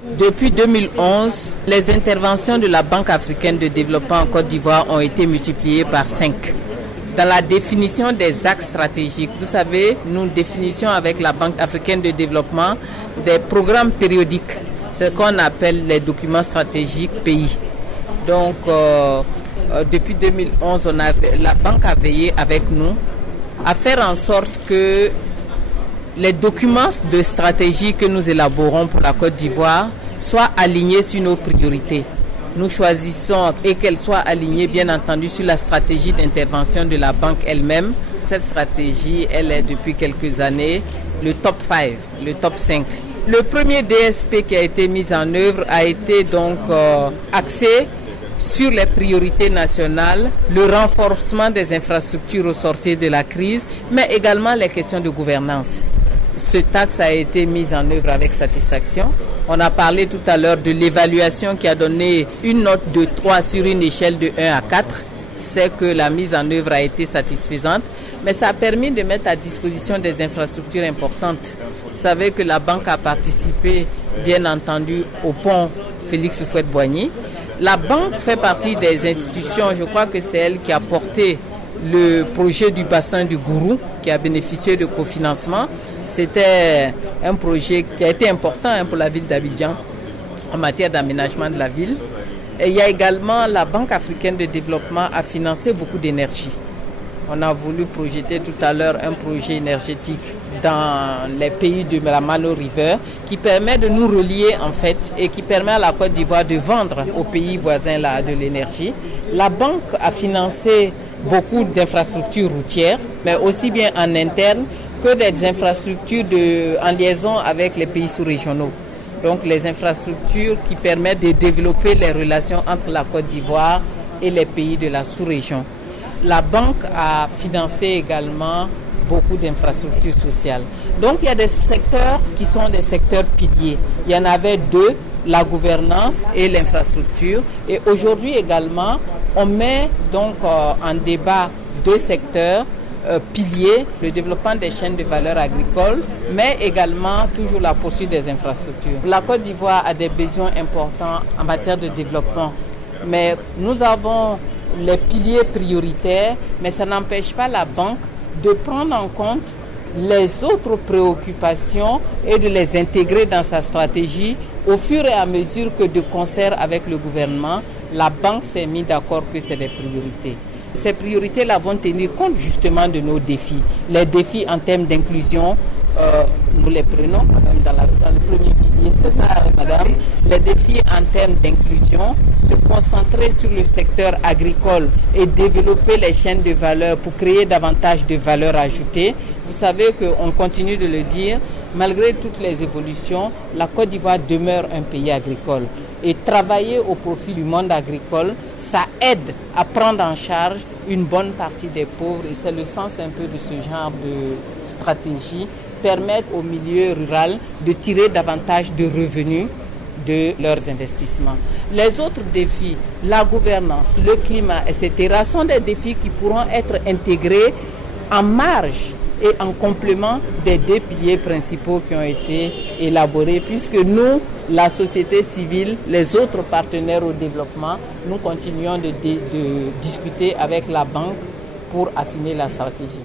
Depuis 2011, les interventions de la Banque africaine de développement en Côte d'Ivoire ont été multipliées par 5. Dans la définition des axes stratégiques, vous savez, nous définissons avec la Banque africaine de développement des programmes périodiques, ce qu'on appelle les documents stratégiques pays. Donc, depuis 2011, la Banque a veillé avec nous à faire en sorte que les documents de stratégie que nous élaborons pour la Côte d'Ivoire soient alignés sur nos priorités. Nous choisissons et qu'elles soient alignées, bien entendu, sur la stratégie d'intervention de la banque elle-même. Cette stratégie, elle est depuis quelques années le top 5, le top 5. Le premier DSP qui a été mis en œuvre a été donc axé sur les priorités nationales, le renforcement des infrastructures au sortir de la crise, mais également les questions de gouvernance. Ce axe a été mis en œuvre avec satisfaction. On a parlé tout à l'heure de l'évaluation qui a donné une note de 3 sur une échelle de 1 à 4. C'est que la mise en œuvre a été satisfaisante, mais ça a permis de mettre à disposition des infrastructures importantes. Vous savez que la banque a participé, bien entendu, au pont Félix Houphouët-Boigny. La banque fait partie des institutions, je crois que c'est elle qui a porté le projet du bassin du Gourou, qui a bénéficié de cofinancement. C'était un projet qui a été important pour la ville d'Abidjan en matière d'aménagement de la ville. Et il y a également la Banque africaine de développement a financé beaucoup d'énergie. On a voulu projeter tout à l'heure un projet énergétique dans les pays de la Mano River qui permet de nous relier en fait et qui permet à la Côte d'Ivoire de vendre aux pays voisins là, de l'énergie. La banque a financé beaucoup d'infrastructures routières, mais aussi bien en interne que des infrastructures en liaison avec les pays sous-régionaux. Donc les infrastructures qui permettent de développer les relations entre la Côte d'Ivoire et les pays de la sous-région. La banque a financé également beaucoup d'infrastructures sociales. Donc il y a des secteurs qui sont des secteurs piliers. Il y en avait 2, la gouvernance et l'infrastructure. Et aujourd'hui également, on met donc en débat 2 secteurs piliers, le développement des chaînes de valeur agricoles, mais également toujours la poursuite des infrastructures. La Côte d'Ivoire a des besoins importants en matière de développement, mais nous avons les piliers prioritaires, mais ça n'empêche pas la banque de prendre en compte les autres préoccupations et de les intégrer dans sa stratégie au fur et à mesure que de concert avec le gouvernement, la banque s'est mise d'accord que c'est des priorités. Ces priorités-là vont tenir compte justement de nos défis. Les défis en termes d'inclusion, nous les prenons quand même dans le premier pilier, c'est ça, madame. Les défis en termes d'inclusion, se concentrer sur le secteur agricole et développer les chaînes de valeur pour créer davantage de valeur ajoutée. Vous savez qu'on continue de le dire, malgré toutes les évolutions, la Côte d'Ivoire demeure un pays agricole. Et travailler au profit du monde agricole, ça aide à prendre en charge une bonne partie des pauvres. Et c'est le sens un peu de ce genre de stratégie, permettre au milieu rural de tirer davantage de revenus de leurs investissements. Les autres défis, la gouvernance, le climat, etc., sont des défis qui pourront être intégrés en marge et en complément des 2 piliers principaux qui ont été élaborés, puisque nous, la société civile, les autres partenaires au développement, nous continuons de discuter avec la banque pour affiner la stratégie.